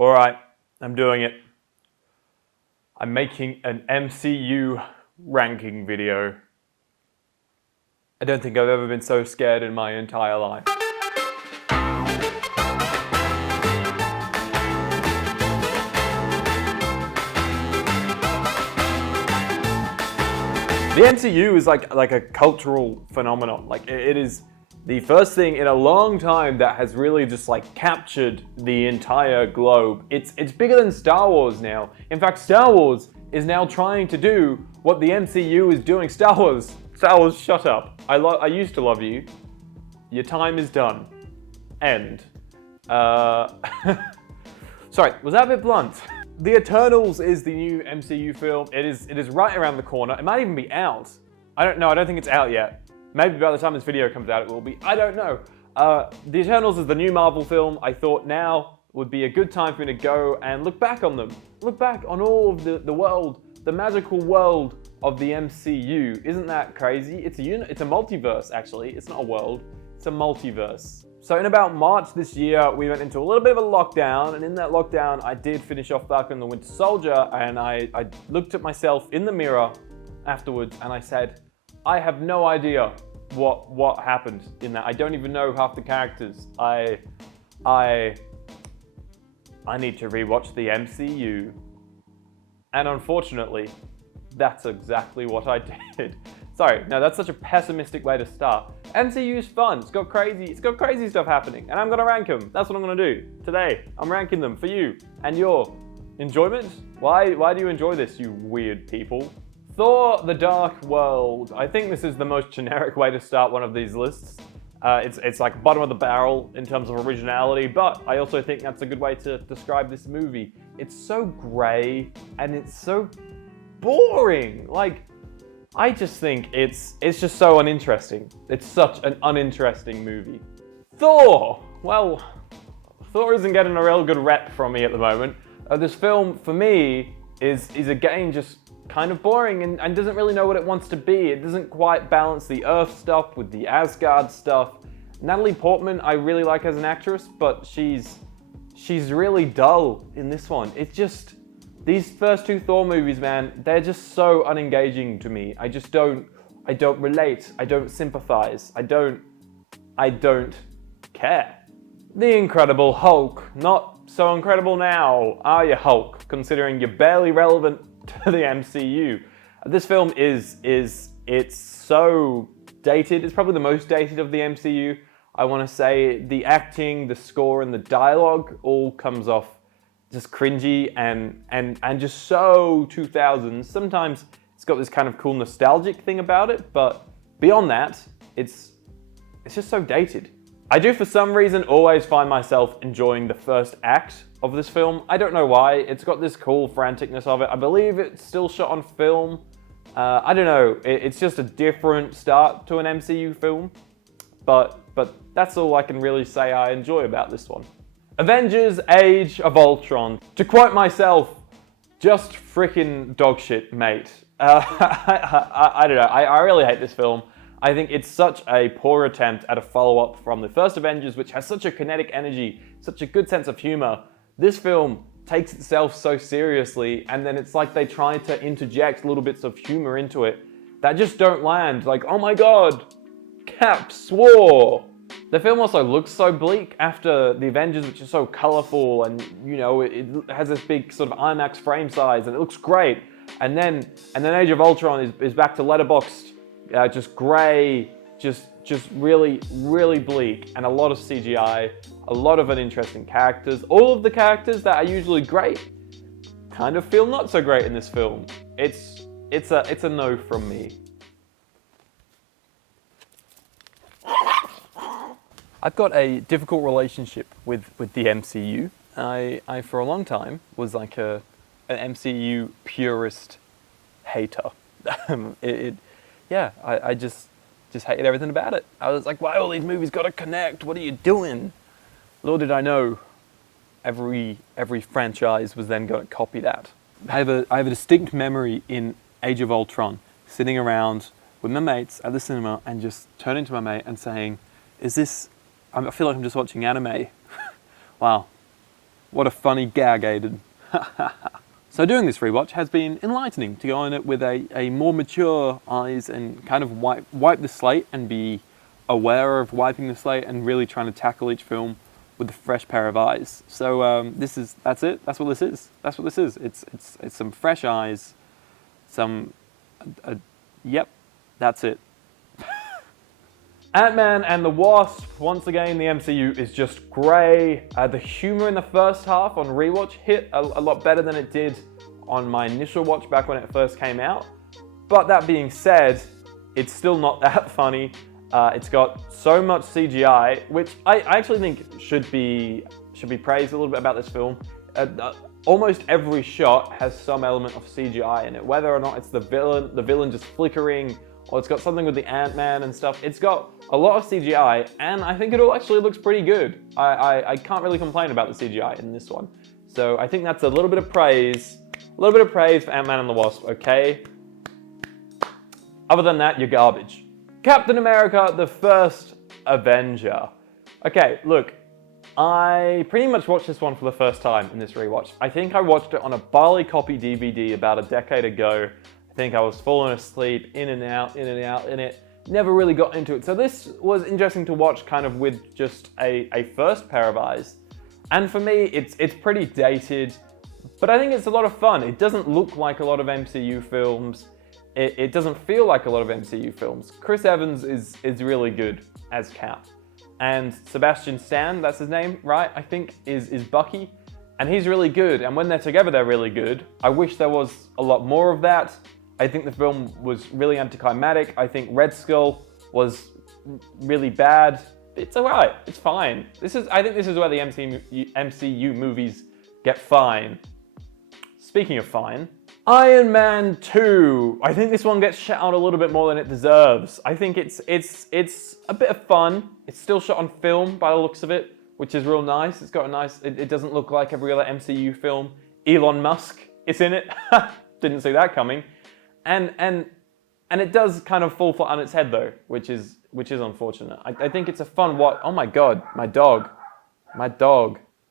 Alright, I'm doing it. I'm making an MCU ranking video. I don't think I've ever been so scared in my entire life. The MCU is like a cultural phenomenon. Like it is the first thing in a long time that has really just like captured the entire globe. It's bigger than Star Wars now. In fact, Star Wars is now trying to do what the MCU is doing. Star Wars, shut up. I used to love you. Your time is done. End. Sorry, was that a bit blunt? The Eternals is the new MCU film. It is right around the corner. It might even be out. I don't think it's out yet. Maybe by the time this video comes out it will be. I don't know. The Eternals is the new Marvel film. I thought now would be a good time for me to go and look back on them. Look back on all of the world, the magical world of the MCU. Isn't that crazy? It's a multiverse actually. It's not a world, it's a multiverse. So in about March this year, we went into a little bit of a lockdown, and in that lockdown, I did finish off Falcon and the Winter Soldier, and I looked at myself in the mirror afterwards, and I said, I have no idea what happened in that. I don't even know half the characters. I need to rewatch the MCU. And unfortunately, that's exactly what I did. Sorry, no, that's such a pessimistic way to start. MCU's fun, it's got crazy stuff happening, and I'm gonna rank them. That's what I'm gonna do today. I'm ranking them for you and your enjoyment. Why do you enjoy this, you weird people? Thor: The Dark World. I think this is the most generic way to start one of these lists. It's like bottom of the barrel in terms of originality, but I also think that's a good way to describe this movie. It's so grey and it's so boring. Like, I just think it's just so uninteresting. It's such an uninteresting movie. Thor! Well, Thor isn't getting a real good rep from me at the moment. This film, for me, is again just kind of boring and doesn't really know what it wants to be. It doesn't quite balance the Earth stuff with the Asgard stuff. Natalie Portman, I really like as an actress, but she's really dull in this one. It's just, these first two Thor movies, man, they're just so unengaging to me. I don't relate. I don't sympathize. I don't care. The Incredible Hulk. Not so incredible now, are you, Hulk? Considering you're barely relevant to the MCU. This film it's so dated. It's probably the most dated of the MCU. I want to say the acting, the score, and the dialogue all comes off just cringy and just so 2000s. Sometimes it's got this kind of cool nostalgic thing about it, but beyond that, it's just so dated. I do, for some reason, always find myself enjoying the first act of this film. I don't know why. It's got this cool franticness of it. I believe it's still shot on film. I don't know. It's just a different start to an MCU film, but that's all I can really say I enjoy about this one. Avengers: Age of Ultron. To quote myself, just freaking dog shit, mate. I don't know. I really hate this film. I think it's such a poor attempt at a follow-up from the first Avengers, which has such a kinetic energy, such a good sense of humor. This film takes itself so seriously, and then it's like they try to interject little bits of humor into it that just don't land. Like, oh my god, Cap swore. The film also looks so bleak after the Avengers, which is so colorful, and you know, it has this big sort of IMAX frame size, and it looks great. And then Age of Ultron is back to letterboxed, just gray, just really, really bleak, and a lot of CGI, a lot of uninteresting characters. All of the characters that are usually great kind of feel not so great in this film. It's a no from me. I've got a difficult relationship with the MCU. I for a long time was like an MCU purist hater. I just hated everything about it. I was like, why all these movies gotta connect? What are you doing? Little did I know, every franchise was then going to copy that. I have a distinct memory in Age of Ultron, sitting around with my mates at the cinema and just turning to my mate and saying, I feel like I'm just watching anime. Wow. What a funny gag, Aidan. So doing this rewatch has been enlightening, to go on it with a more mature eyes and kind of wipe the slate and be aware of wiping the slate and really trying to tackle each film with a fresh pair of eyes. So that's it. That's what this is. That's what this is. It's some fresh eyes, yep, that's it. Ant-Man and the Wasp, once again, the MCU is just grey. The humour in the first half on rewatch hit a lot better than it did on my initial watch back when it first came out. But that being said, it's still not that funny. It's got so much CGI, which I actually think should be praised a little bit about this film. Almost every shot has some element of CGI in it, whether or not it's the villain just flickering, or it's got something with the Ant-Man and stuff. It's got a lot of CGI, and I think it all actually looks pretty good. I can't really complain about the CGI in this one. So I think that's a little bit of praise for Ant-Man and the Wasp, okay? Other than that, you're garbage. Captain America, the First Avenger. Okay, look, I pretty much watched this one for the first time in this rewatch. I think I watched it on a Bali copy DVD about a decade ago. I think I was falling asleep, in and out in it. Never really got into it. So this was interesting to watch kind of with just a first pair of eyes. And for me, it's pretty dated, but I think it's a lot of fun. It doesn't look like a lot of MCU films. It doesn't feel like a lot of MCU films. Chris Evans is really good as Cap. And Sebastian Stan, that's his name, right? I think is Bucky. And he's really good. And when they're together, they're really good. I wish there was a lot more of that. I think the film was really anticlimactic. I think Red Skull was really bad. It's alright. It's fine. I think this is where the MCU movies get fine. Speaking of fine, Iron Man 2. I think this one gets shut out a little bit more than it deserves. I think it's a bit of fun. It's still shot on film by the looks of it, which is real nice. It's got a nice. It doesn't look like every other MCU film. Elon Musk is in it. Didn't see that coming. And it does kind of fall flat on its head though, which is unfortunate. I think it's a fun watch. Oh my god, my dog.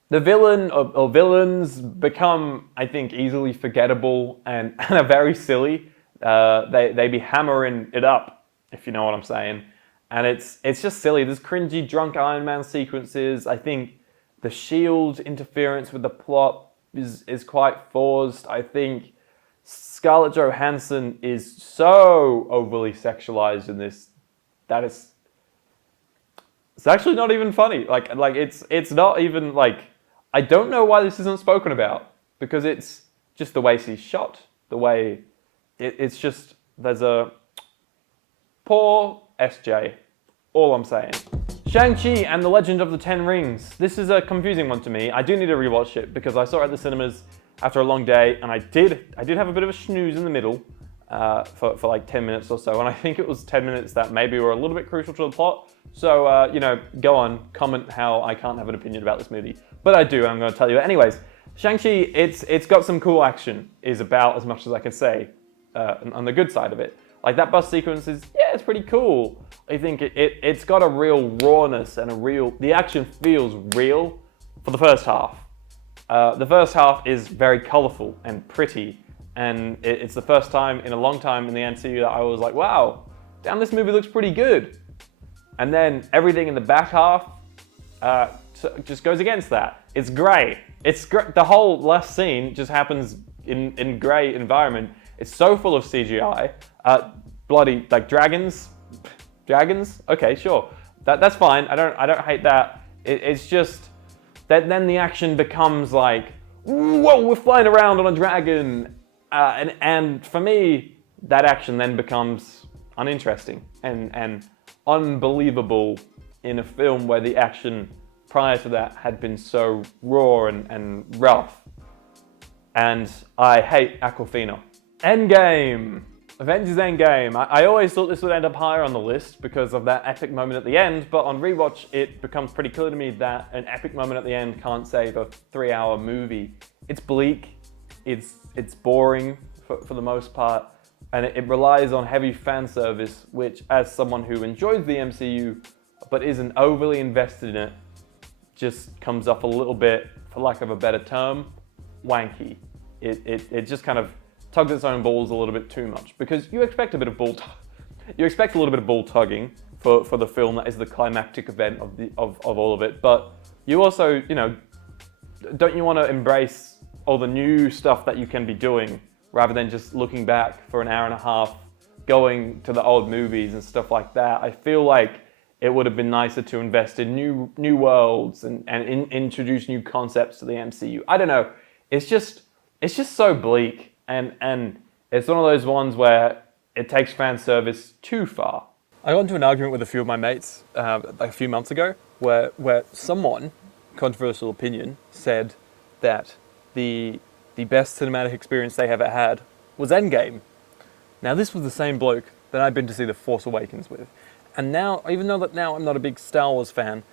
The villain or villains become, I think, easily forgettable and are very silly. They be hammering it up, if you know what I'm saying. And it's just silly. There's cringy drunk Iron Man sequences. I think the SHIELD interference with the plot is quite forced. I think Scarlett Johansson is so overly sexualized in this that it's actually not even funny. Like it's not even like, I don't know why this isn't spoken about, because it's just the way she's shot, the way it's just, there's a poor SJ, all I'm saying. Shang-Chi and the Legend of the Ten Rings. This is a confusing one to me. I do need to rewatch it because I saw it at the cinemas after a long day, and I did have a bit of a snooze in the middle for like 10 minutes or so, and I think it was 10 minutes that maybe were a little bit crucial to the plot. So, go on, comment how I can't have an opinion about this movie. But I do, and I'm going to tell you. Anyways, Shang-Chi, it's got some cool action, is about as much as I can say on the good side of it. Like, that bus sequence is, yeah, it's pretty cool. I think it's got a real rawness and the action feels real for the first half. The first half is very colourful and pretty, and it's the first time in a long time in the MCU that I was like, wow, damn, this movie looks pretty good. And then everything in the back half just goes against that. It's grey. The whole last scene just happens in grey environment. It's so full of CGI. Bloody, like, dragons? Dragons? Okay, sure. That's fine. I don't hate that. It's just that then the action becomes like, whoa, we're flying around on a dragon. And for me, that action then becomes uninteresting and unbelievable in a film where the action prior to that had been so raw and rough. And I hate Aquafina. Endgame. Avengers Endgame. I always thought this would end up higher on the list because of that epic moment at the end, but on rewatch it becomes pretty clear to me that an epic moment at the end can't save a 3-hour movie. It's bleak, it's boring for the most part, and it relies on heavy fan service, which, as someone who enjoys the MCU but isn't overly invested in it, just comes off a little bit for lack of a better term, wanky. It just kind of tugs its own balls a little bit too much, because you expect a bit of you expect a little bit of ball tugging for the film that is the climactic event of all of it, but you also, you know, don't you want to embrace all the new stuff that you can be doing rather than just looking back for an hour and a half, going to the old movies and stuff like that? I feel like it would have been nicer to invest in new worlds and introduce new concepts to the MCU. I don't know. It's just so bleak, and it's one of those ones where it takes fan service too far. I got into an argument with a few of my mates a few months ago where someone, controversial opinion, said that the best cinematic experience they ever had was Endgame. Now, this was the same bloke that I'd been to see The Force Awakens with. And now, even though that now I'm not a big Star Wars fan,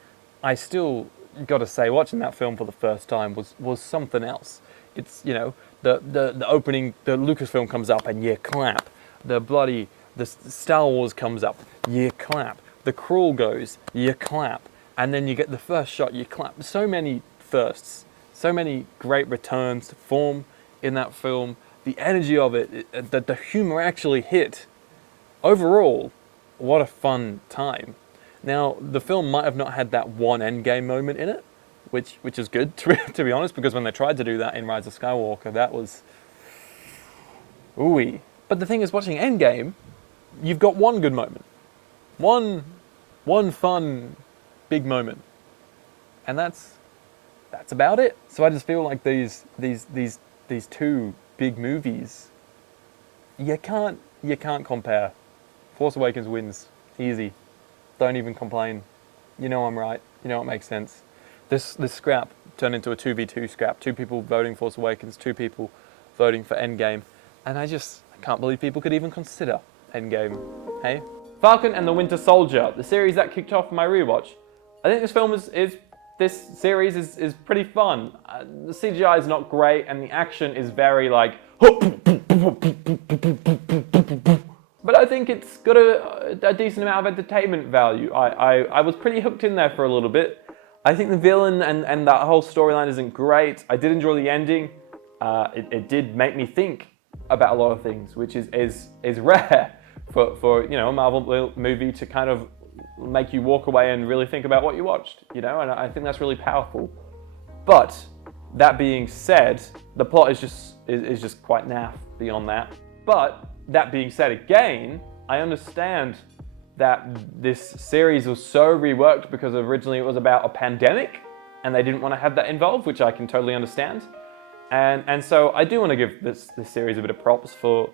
I still got to say, watching that film for the first time was something else. It's, you know, the opening, the Lucasfilm comes up and you clap. The Star Wars comes up, you clap. The crawl goes, you clap. And then you get the first shot, you clap. So many firsts, so many great returns to form in that film. The energy of it, the humor actually hit. Overall, what a fun time. Now, the film might have not had that one Endgame moment in it, which is good, to be honest, because when they tried to do that in Rise of Skywalker, that was ooey. But the thing is, watching Endgame, you've got one good moment. One fun, big moment. And that's about it. So I just feel like these two big movies, you can't compare. Force Awakens wins. Easy. Don't even complain. You know I'm right. You know it makes sense. This scrap turned into a 2v2 scrap. 2 people voting Force Awakens, 2 people voting for Endgame. And I can't believe people could even consider Endgame. Hey? Falcon and the Winter Soldier, the series that kicked off my rewatch. I think this series is pretty fun. The CGI is not great, and the action is very like, but I think it's got a decent amount of entertainment value. I was pretty hooked in there for a little bit. I think the villain and that whole storyline isn't great. I did enjoy the ending. It did make me think about a lot of things, which is rare for you know, a Marvel movie to kind of make you walk away and really think about what you watched, you know, and I think that's really powerful. But that being said, the plot is just quite naff beyond that. But that being said again, I understand that this series was so reworked because originally it was about a pandemic and they didn't want to have that involved, which I can totally understand. And so I do want to give this series a bit of props for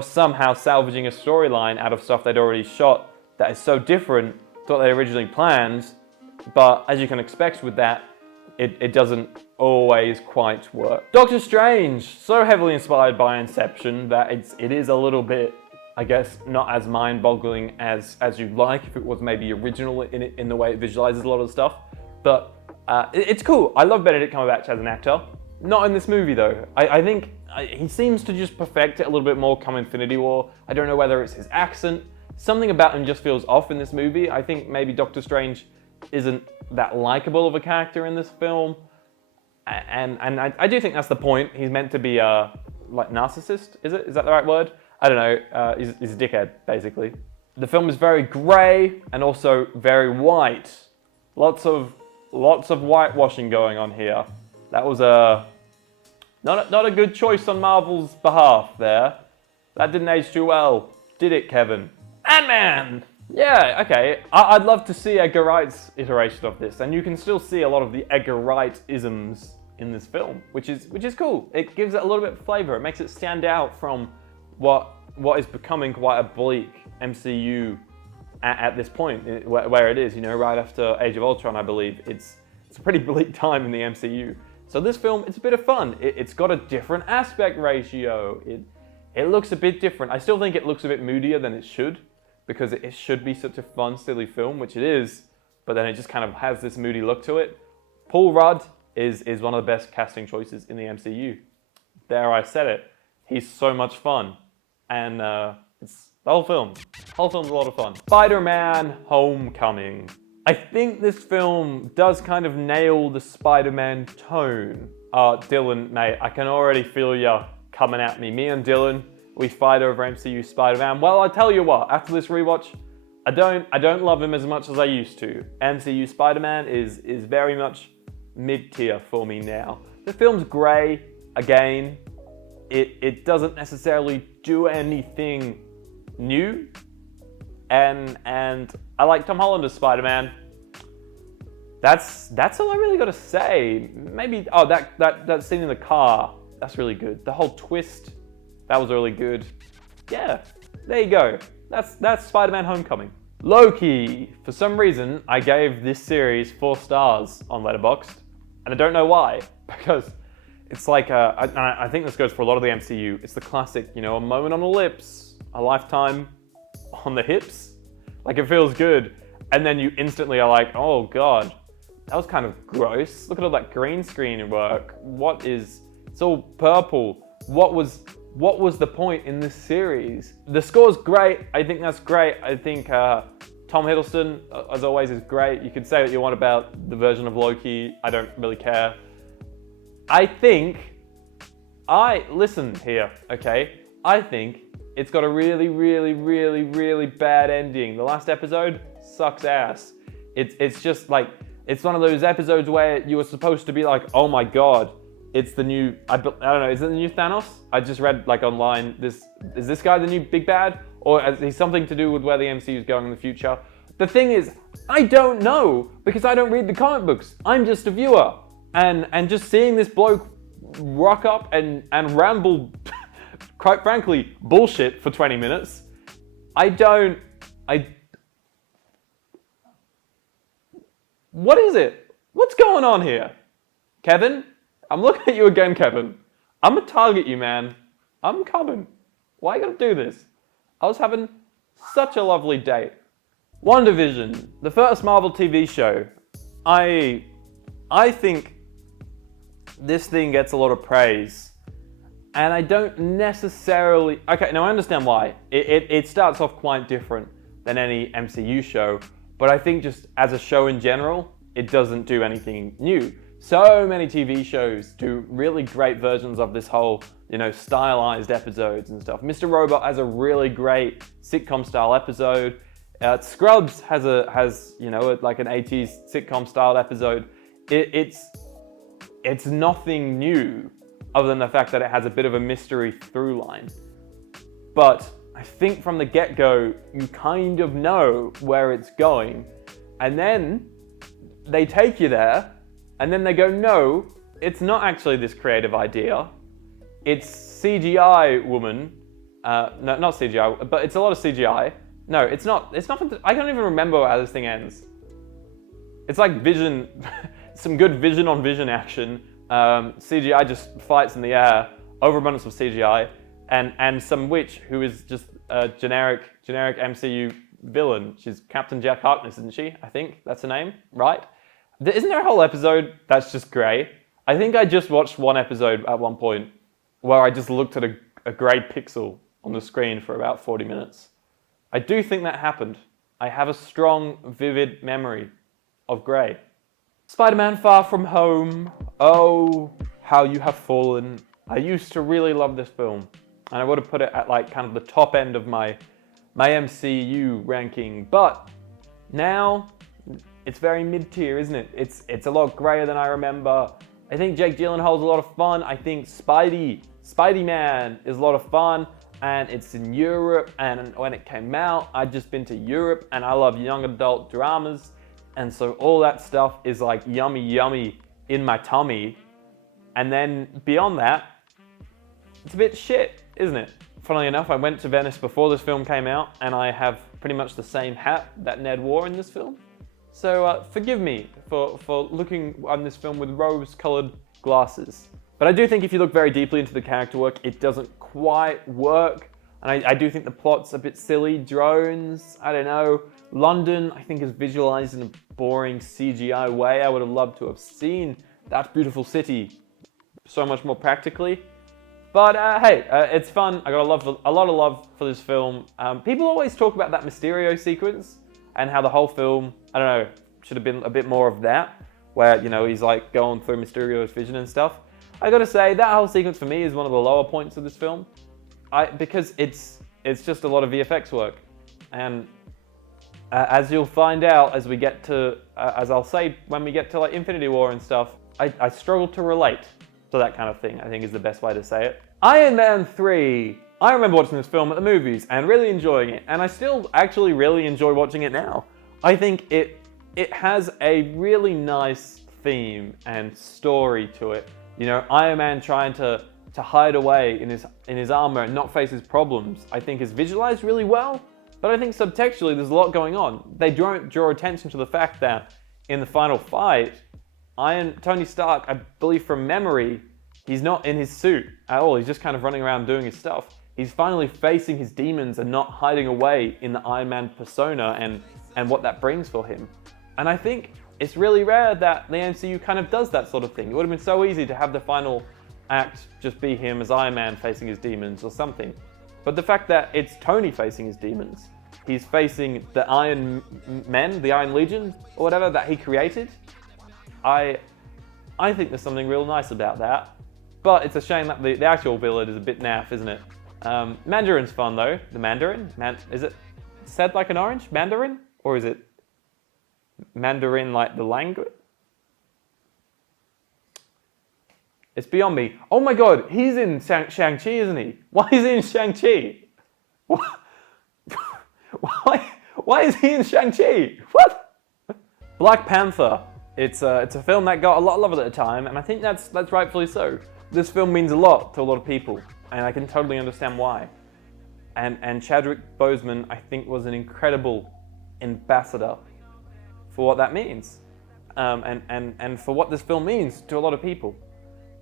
somehow salvaging a storyline out of stuff they'd already shot that is so different to what they originally planned. But as you can expect with that, it doesn't always quite work. Doctor Strange, so heavily inspired by Inception that it is a little bit, I guess, not as mind-boggling as you'd like if it was maybe original in the way it visualizes a lot of stuff. But it's cool. I love Benedict Cumberbatch as an actor. Not in this movie though. I think he seems to just perfect it a little bit more come Infinity War. I don't know whether it's his accent. Something about him just feels off in this movie. I think maybe Doctor Strange isn't that likable of a character in this film. And I do think that's the point. He's meant to be like narcissist, is it? Is that the right word? I don't know. He's a dickhead, basically. The film is very grey and also very white. Lots of whitewashing going on here. That was not a good choice on Marvel's behalf there. That didn't age too well, did it, Kevin? Ant-Man! Yeah, okay. I'd love to see Edgar Wright's iteration of this, and you can still see a lot of the Edgar Wright-isms in this film, which is cool. It gives it a little bit of flavour. It makes it stand out from what is becoming quite a bleak MCU at this point, where it is, you know, right after Age of Ultron, I believe. It's a pretty bleak time in the MCU. So this film, it's a bit of fun. It's got a different aspect ratio. It looks a bit different. I still think it looks a bit moodier than it should, because it should be such a fun, silly film, which it is, but then it just kind of has this moody look to it. Paul Rudd is one of the best casting choices in the MCU. There, I said it. He's so much fun. And it's the whole film. The whole film's a lot of fun. Spider-Man Homecoming. I think this film does kind of nail the Spider-Man tone. Dylan, mate, I can already feel you coming at me. Me and Dylan, we fight over MCU Spider-Man. Well, I tell you what, after this rewatch, I don't love him as much as I used to. MCU Spider-Man is very much mid-tier for me now. The film's grey, again. It doesn't necessarily do anything new. And I like Tom Holland as Spider-Man. That's all I really got to say. Maybe that scene in the car, that's really good. The whole twist, that was really good. Yeah, there you go. That's Spider-Man Homecoming. Loki. For some reason, I gave this series 4 stars on Letterboxd, and I don't know why, because it's like I think this goes for a lot of the MCU. It's the classic, a moment on the lips, a lifetime on the hips. Like, it feels good, and then you instantly are like, oh god, that was kind of gross. Look at all that green screen work. It's all purple. What was the point in this series? The score's great. I think that's great. I think Tom Hiddleston, as always, is great. You can say what you want about the version of Loki. I don't really care. Listen here, okay? I think it's got a really, really, really, really bad ending. The last episode sucks ass. It's just like, it's one of those episodes where you were supposed to be like, oh my god, it's the new, I don't know, is it the new Thanos? I just read like online, is this guy the new big bad? Or is he something to do with where the MCU is going in the future? The thing is, I don't know, because I don't read the comic books. I'm just a viewer. And just seeing this bloke rock up and ramble, quite frankly, bullshit for 20 minutes, what is it? What's going on here? Kevin? I'm looking at you again, Kevin. I'm gonna target you, man. I'm coming. Why you gotta do this? I was having such a lovely date. WandaVision, the first Marvel TV show. I think this thing gets a lot of praise. And I don't necessarily... Okay, now I understand why. It starts off quite different than any MCU show. But I think just as a show in general, it doesn't do anything new. So many TV shows do really great versions of this whole, stylized episodes and stuff. Mr. Robot has a really great sitcom style episode. Scrubs has like an 80s sitcom style episode. It's nothing new other than the fact that it has a bit of a mystery through line. But I think from the get-go, you kind of know where it's going. And then they take you there, and then they go, no, it's not actually this creative idea. It's CGI woman. No, not CGI, but it's a lot of CGI. No, it's not. It's nothing. I don't even remember how this thing ends. It's like Vision, some good Vision on Vision action. CGI just fights in the air, overabundance of CGI, and some witch who is just a generic MCU villain. She's Captain Jack Harkness, isn't she? I think that's her name, right? Isn't there a whole episode that's just grey? I think I just watched one episode at one point where I just looked at a grey pixel on the screen for about 40 minutes. I do think that happened. I have a strong, vivid memory of grey. Spider-Man Far From Home. Oh, how you have fallen. I used to really love this film, and I would have put it at like kind of the top end of my MCU ranking, but now it's very mid-tier, isn't it? It's a lot grayer than I remember. I think Jake Gyllenhaal's a lot of fun. I think Spidey-Man is a lot of fun, and it's in Europe, and when it came out, I'd just been to Europe, and I love young adult dramas, and so all that stuff is like yummy, yummy in my tummy. And then beyond that, it's a bit shit, isn't it? Funnily enough, I went to Venice before this film came out, and I have pretty much the same hat that Ned wore in this film. So forgive me for looking on this film with rose-colored glasses. But I do think if you look very deeply into the character work, it doesn't quite work. And I do think the plot's a bit silly. Drones, I don't know. London, I think, is visualized in a boring CGI way. I would have loved to have seen that beautiful city so much more practically. But hey, it's fun. I got a lot of love for this film. People always talk about that Mysterio sequence and how the whole film, I don't know, have been a bit more of that, where, you know, he's like going through Mysterio's vision and stuff. I gotta say, that whole sequence for me is one of the lower points of this film. Because it's just a lot of VFX work. And as you'll find out as we get to, as I'll say when we get to like Infinity War and stuff, I struggle to relate to that kind of thing, I think is the best way to say it. Iron Man 3. I remember watching this film at the movies and really enjoying it, and I still actually really enjoy watching it now. I think it has a really nice theme and story to it. You know, Iron Man trying to hide away in his armor and not face his problems, I think is visualized really well, but I think subtextually there's a lot going on. They don't draw attention to the fact that in the final fight, Tony Stark, I believe from memory, he's not in his suit at all. He's just kind of running around doing his stuff. He's finally facing his demons and not hiding away in the Iron Man persona and what that brings for him. And I think it's really rare that the MCU kind of does that sort of thing. It would have been so easy to have the final act just be him as Iron Man facing his demons or something. But the fact that it's Tony facing his demons, he's facing the Iron Men, the Iron Legion, or whatever that he created, I think there's something real nice about that. But it's a shame that the actual villain is a bit naff, isn't it? Mandarin's fun though. The Mandarin? Is it said like an orange? Mandarin? Or is it Mandarin like the language? It's beyond me. Oh my god, he's in Shang-Chi, isn't he? Why is he in Shang-Chi? Why is he in Shang-Chi? What? Black Panther. It's a film that got a lot of love at the time, and I think that's rightfully so. This film means a lot to a lot of people, and I can totally understand why. And Chadwick Boseman, I think, was an incredible ambassador for what that means, and for what this film means to a lot of people.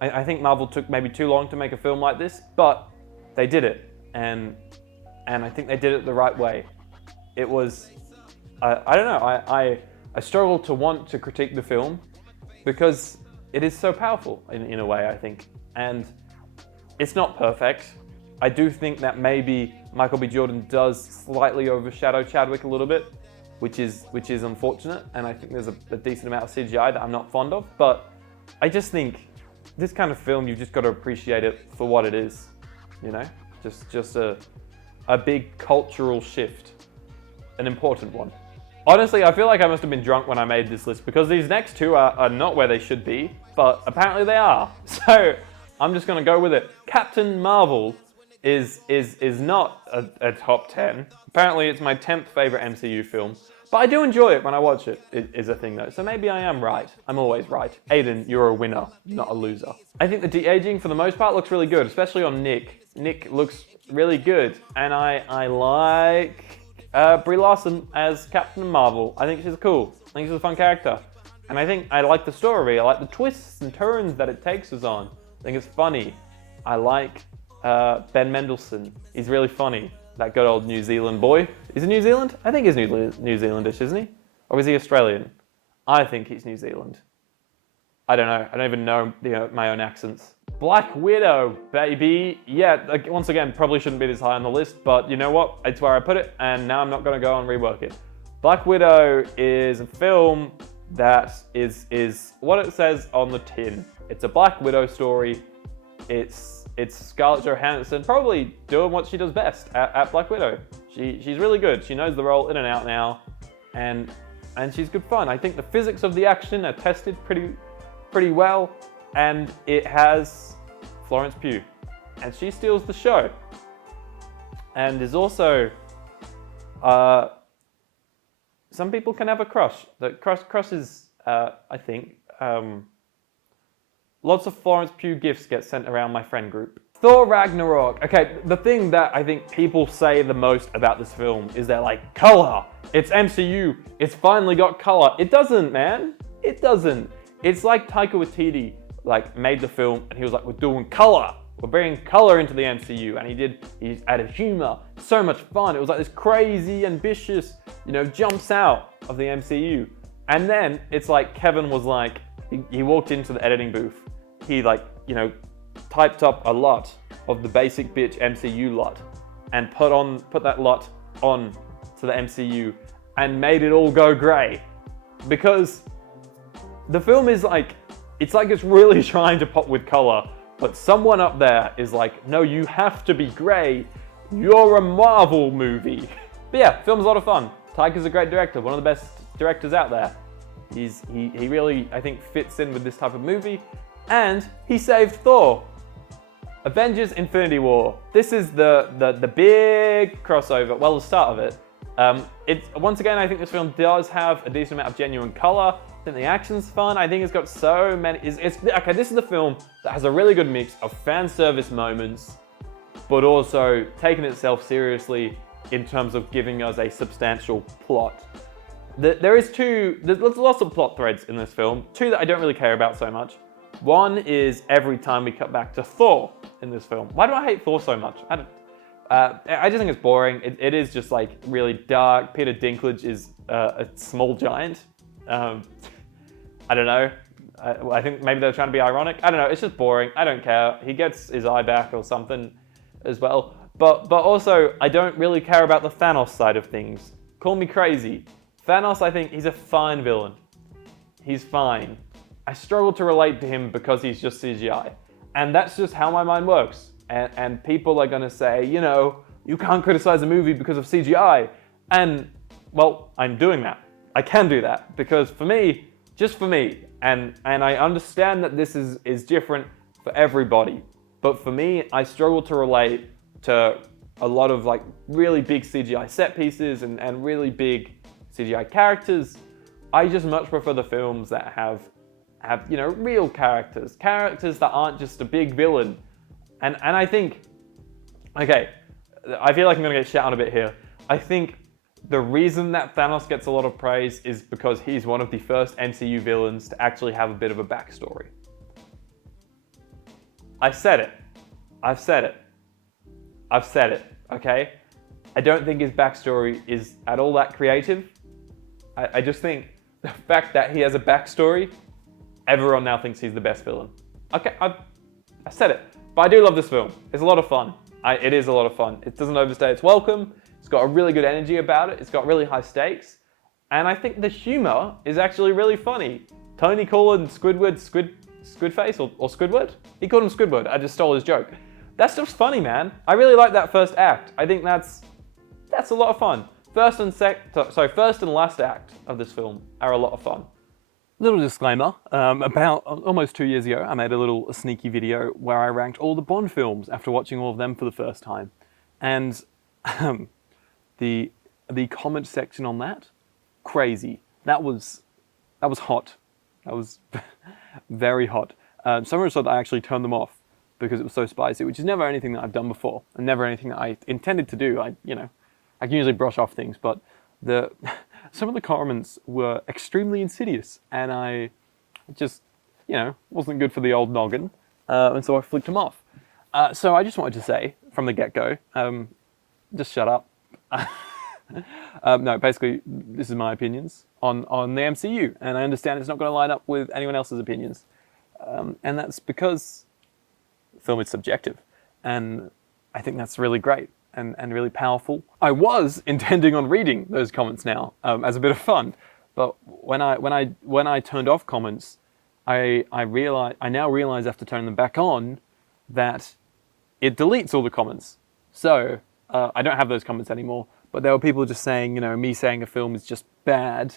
I think Marvel took maybe too long to make a film like this, but they did it, and I think they did it the right way. It was, I don't know, I struggle to want to critique the film because it is so powerful in a way, I think. And it's not perfect. I do think that maybe Michael B. Jordan does slightly overshadow Chadwick a little bit, which is unfortunate. And I think there's a decent amount of CGI that I'm not fond of. But I just think this kind of film, you've just got to appreciate it for what it is, you know? Just a big cultural shift, an important one. Honestly, I feel like I must have been drunk when I made this list because these next two are not where they should be, but apparently they are. So I'm just gonna go with it. Captain Marvel is not a top 10. Apparently it's my 10th favorite MCU film, but I do enjoy it when I watch it, is a thing though. So maybe I am right. I'm always right. Aidan, you're a winner, not a loser. I think the de-aging for the most part looks really good, especially on Nick. Nick looks really good, and I like Brie Larson as Captain Marvel. I think she's cool. I think she's a fun character. And I think I like the story. I like the twists and turns that it takes us on. I think it's funny. I like Ben Mendelsohn. He's really funny. That good old New Zealand boy. Is he New Zealand? I think he's New Zealandish, isn't he? Or is he Australian? I think he's New Zealand. I don't know. I don't even know my own accents. Black Widow, baby. Yeah, like, once again, probably shouldn't be this high on the list, but you know what? It's where I put it, and now I'm not going to go and rework it. Black Widow is a film that is what it says on the tin. It's a Black Widow story. It's Scarlett Johansson probably doing what she does best at Black Widow. She's really good. She knows the role in and out now, and she's good fun. I think the physics of the action are tested pretty well. And it has Florence Pugh, and she steals the show. And there's also, some people can have a crush. The crush is, I think, lots of Florence Pugh gifts get sent around my friend group. Thor Ragnarok. Okay, the thing that I think people say the most about this film is they're like, color. It's MCU. It's finally got color. It doesn't, man. It doesn't. It's like Taika Waititi made the film and he was like, we're doing color. We're bringing color into the MCU, and he added humor, so much fun. It was like this crazy, ambitious, jumps out of the MCU. And then it's like Kevin was like, he walked into the editing booth. He typed up a lot of the basic bitch MCU lot and put that lot on to the MCU and made it all go grey. because the film is like, it's really trying to pop with color, but someone up there is like, no, you have to be gray. You're a Marvel movie. But yeah, film's a lot of fun. Taika's a great director, one of the best directors out there. He really, I think, fits in with this type of movie, and he saved Thor. Avengers Infinity War. This is the big crossover, well, the start of it. Once again, I think this film does have a decent amount of genuine color. I think the action's fun. I think it's got so many, okay, this is the film that has a really good mix of fan service moments, but also taking itself seriously in terms of giving us a substantial plot. There's lots of plot threads in this film, two that I don't really care about so much. One is every time we cut back to Thor in this film. Why do I hate Thor so much? I just think it's boring. It is just like really dark. Peter Dinklage is a small giant. I don't know. I think maybe they're trying to be ironic. I don't know. It's just boring. I don't care. He gets his eye back or something as well. But also, I don't really care about the Thanos side of things. Call me crazy. Thanos, I think he's a fine villain. He's fine. I struggle to relate to him because he's just CGI. And that's just how my mind works. And people are gonna say, you know, you can't criticize a movie because of CGI. And, well, I'm doing that. I can do that because for me, just for me, and I understand that this is different for everybody, but for me, I struggle to relate to a lot of like really big CGI set pieces and really big CGI characters. I just much prefer the films that have you know, real characters that aren't just a big villain. And I think, okay, I feel like I'm gonna get shot on a bit here. I think the reason that Thanos gets a lot of praise is because he's one of the first MCU villains to actually have a bit of a backstory. I said it. I've said it. I've said it, okay? I don't think his backstory is at all that creative. I just think the fact that he has a backstory, everyone now thinks he's the best villain. Okay, I said it. But I do love this film. It's a lot of fun. It is a lot of fun. It doesn't overstay its welcome. It's got a really good energy about it. It's got really high stakes. And I think the humor is actually really funny. Tony calling Squidward Squidface or Squidward? He called him Squidward. I just stole his joke. That stuff's funny, man. I really like that first act. I think that's a lot of fun. First and last act of this film are a lot of fun. Little disclaimer, about almost 2 years ago, I made a little sneaky video where I ranked all the Bond films after watching all of them for the first time. And the comment section on that, crazy. That was hot. That was very hot. So much so that I actually turned them off because it was so spicy, which is never anything that I've done before, and never anything that I intended to do. I can usually brush off things, but some of the comments were extremely insidious, and I just, wasn't good for the old noggin, and so I flicked them off. So I just wanted to say from the get-go, just shut up. No, basically, this is my opinions on the MCU, and I understand it's not going to line up with anyone else's opinions, and that's because film is subjective, and I think that's really great. And really powerful. I was intending on reading those comments now as a bit of fun, but when I turned off comments, I now realize after turning them back on that it deletes all the comments. So I don't have those comments anymore. But there were people just saying, me saying a film is just bad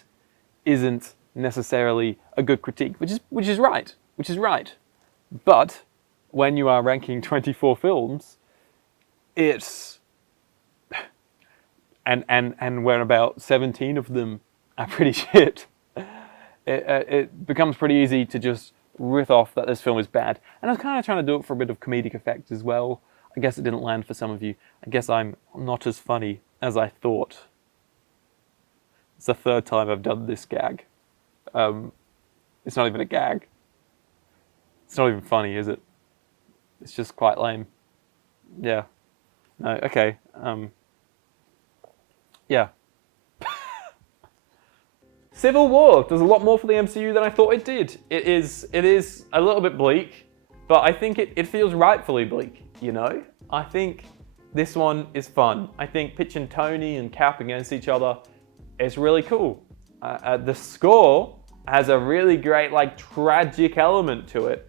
isn't necessarily a good critique, which is right. But when you are ranking 24 films, it's and when about 17 of them are pretty shit, it becomes pretty easy to just riff off that this film is bad. And I was kind of trying to do it for a bit of comedic effect as well. I guess it didn't land for some of you. I guess I'm not as funny as I thought. It's the third time I've done this gag. It's not even a gag. It's not even funny, is it? It's just quite lame. Yeah. No, okay. Yeah. Civil War does a lot more for the MCU than I thought it did. It is a little bit bleak, but I think it feels rightfully bleak, I think this one is fun. I think pitching Tony and Cap against each other is really cool. The score has a really great, like, tragic element to it.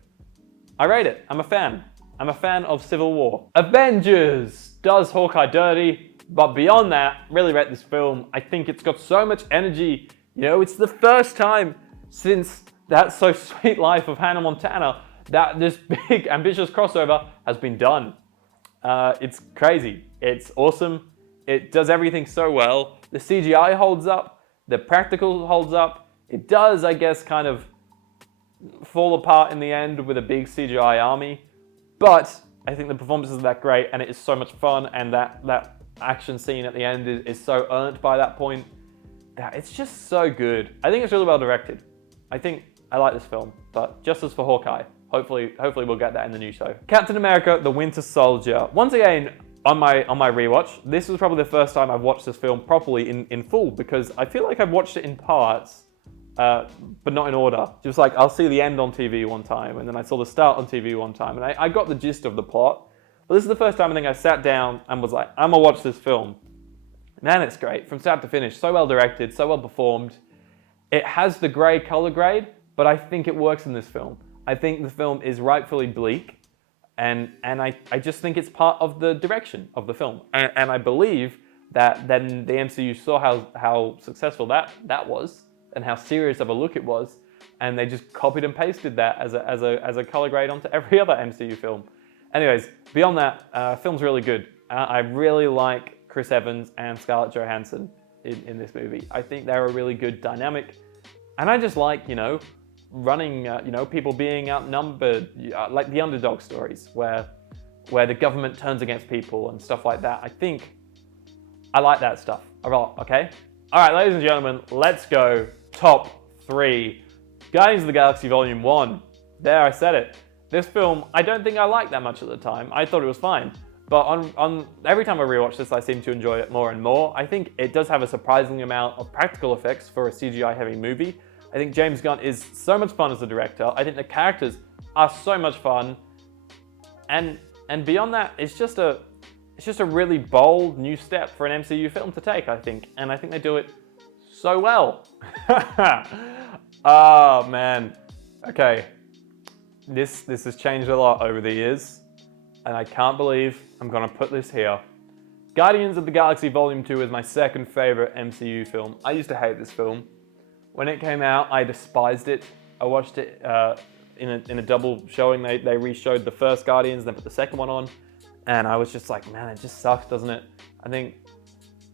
I rate it. I'm a fan. I'm a fan of Civil War. Avengers does Hawkeye dirty, but beyond that, really rate this film. I think it's got so much energy. You know, it's the first time since That So Sweet Life of Hannah Montana that this big, ambitious crossover has been done. It's crazy. It's awesome. It does everything so well. The CGI holds up. The practical holds up. It does, I guess, kind of fall apart in the end with a big CGI army. But I think the performances are that great, and it is so much fun, and that action scene at the end is so earned by that point. That it's just so good. I think it's really well directed. I think I like this film, but just as for Hawkeye, hopefully we'll get that in the new show. Captain America: The Winter Soldier. Once again, on my rewatch, this was probably the first time I've watched this film properly in full, because I feel like I've watched it in parts, but not in order. Just like, I'll see the end on TV one time, and then I saw the start on TV one time, and I got the gist of the plot. But this is the first time I think I sat down and was like, I'm gonna watch this film. Man, it's great, from start to finish. So well directed, so well performed. It has the grey color grade, but I think it works in this film. I think the film is rightfully bleak, and I just think it's part of the direction of the film. And I believe that then the MCU saw how successful that was, and how serious of a look it was, and they just copied and pasted that as a color grade onto every other MCU film. Anyways, beyond that, film's really good. I really like Chris Evans and Scarlett Johansson in this movie. I think they're a really good dynamic, and I just like, running, people being outnumbered, like the underdog stories where the government turns against people and stuff like that. I think I like that stuff a lot, okay? All right, ladies and gentlemen, let's go top 3. Guardians of the Galaxy Volume 1. There, I said it. This film, I don't think I liked that much at the time. I thought it was fine. But on every time I rewatch this, I seem to enjoy it more and more. I think it does have a surprising amount of practical effects for a CGI-heavy movie. I think James Gunn is so much fun as a director. I think the characters are so much fun. And beyond that, it's just a really bold new step for an MCU film to take, I think. And I think they do it so well. Oh, man. Okay. This has changed a lot over the years, and I can't believe I'm gonna put this here. Guardians of the Galaxy Volume 2 is my second favorite MCU film. I used to hate this film. When it came out, I despised it. I watched it in a double showing. They re-showed the first Guardians, then put the second one on, and I was just like, man, it just sucks, doesn't it? I think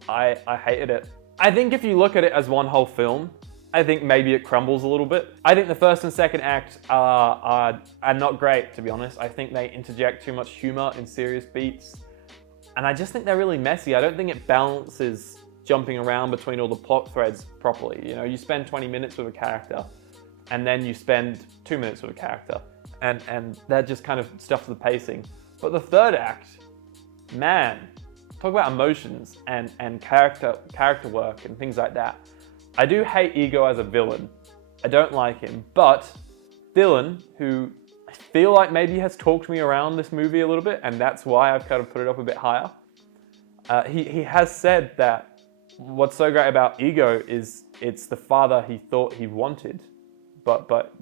I hated it. I think if you look at it as one whole film, I think maybe it crumbles a little bit. I think the first and second act are not great, to be honest. I think they interject too much humor in serious beats, and I just think they're really messy. I don't think it balances jumping around between all the plot threads properly. You spend 20 minutes with a character, and then you spend 2 minutes with a character, and that just kind of stuffs the pacing. But the third act, man, talk about emotions and character work and things like that. I do hate Ego as a villain. I don't like him, but Dylan, who I feel like maybe has talked me around this movie a little bit, and that's why I've kind of put it up a bit higher. He has said that what's so great about Ego is it's the father he thought he wanted, but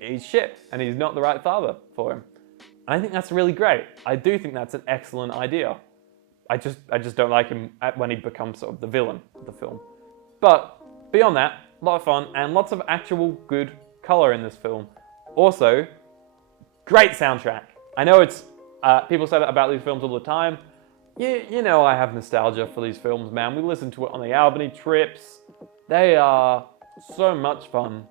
he's shit, and he's not the right father for him. And I think that's really great. I do think that's an excellent idea. I just don't like him when he becomes sort of the villain of the film. But beyond that, a lot of fun and lots of actual good color in this film. Also, great soundtrack. I know it's people say that about these films all the time. You know I have nostalgia for these films, man. We listened to it on the Albany trips. They are so much fun.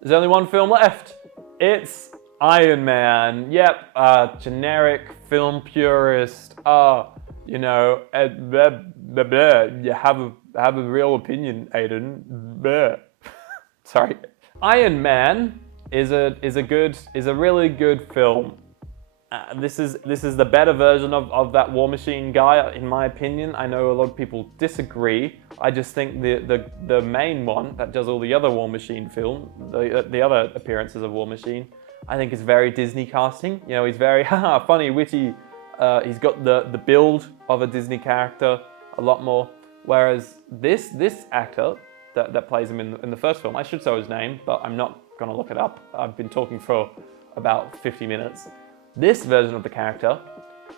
There's only one film left. It's Iron Man. Yep, generic film purist. You have a real opinion, Aidan. Sorry. Iron Man is a really good film. This is the better version of that War Machine guy, in my opinion. I know a lot of people disagree. I just think the main one that does all the other War Machine film, the other appearances of War Machine, I think is very Disney casting. He's very funny, witty. He's got the build of a Disney character a lot more. Whereas this actor, that plays him in the first film. I should know his name, but I'm not going to look it up. I've been talking for about 50 minutes. This version of the character,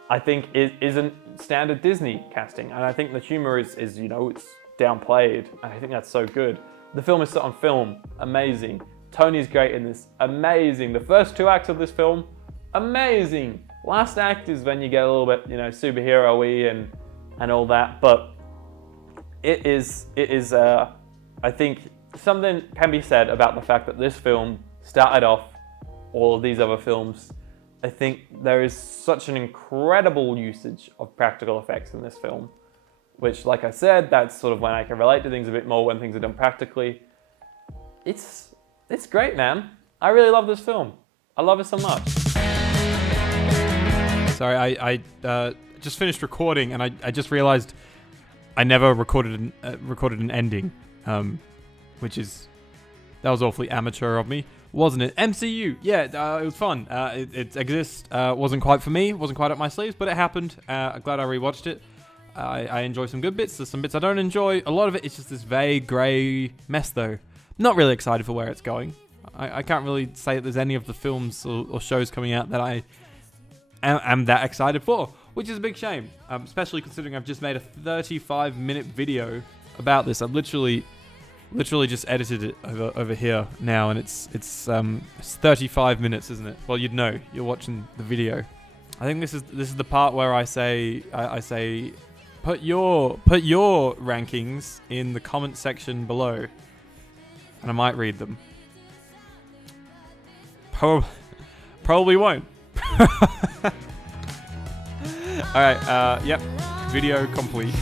I think, isn't standard Disney casting, and I think the humor is it's downplayed, and I think that's so good. The film is set on film, amazing. Tony's great in this, amazing. The first 2 acts of this film, amazing. Last act is when you get a little bit, superhero-y and all that, but it is. I think something can be said about the fact that this film started off all of these other films. I think there is such an incredible usage of practical effects in this film, which, like I said, that's sort of when I can relate to things a bit more when things are done practically. It's great, man. I really love this film. I love it so much. Sorry, I just finished recording and I just realized I never recorded an ending, that was awfully amateur of me, wasn't it? MCU, yeah, it was fun. It exists. Wasn't quite for me, wasn't quite up my sleeves, but it happened. I'm glad I rewatched it. I enjoy some good bits. There's some bits I don't enjoy. A lot of it is just this vague, grey mess, though. Not really excited for where it's going. I can't really say that there's any of the films or shows coming out that I am that excited for, which is a big shame, especially considering I've just made a 35-minute video about this. I've literally just edited it over here now, and it's 35 minutes, isn't it? Well, you'd know. You're watching the video. I think this is the part where I say put your rankings in the comment section below, and I might read them. Probably won't. All right. Yep. Video complete.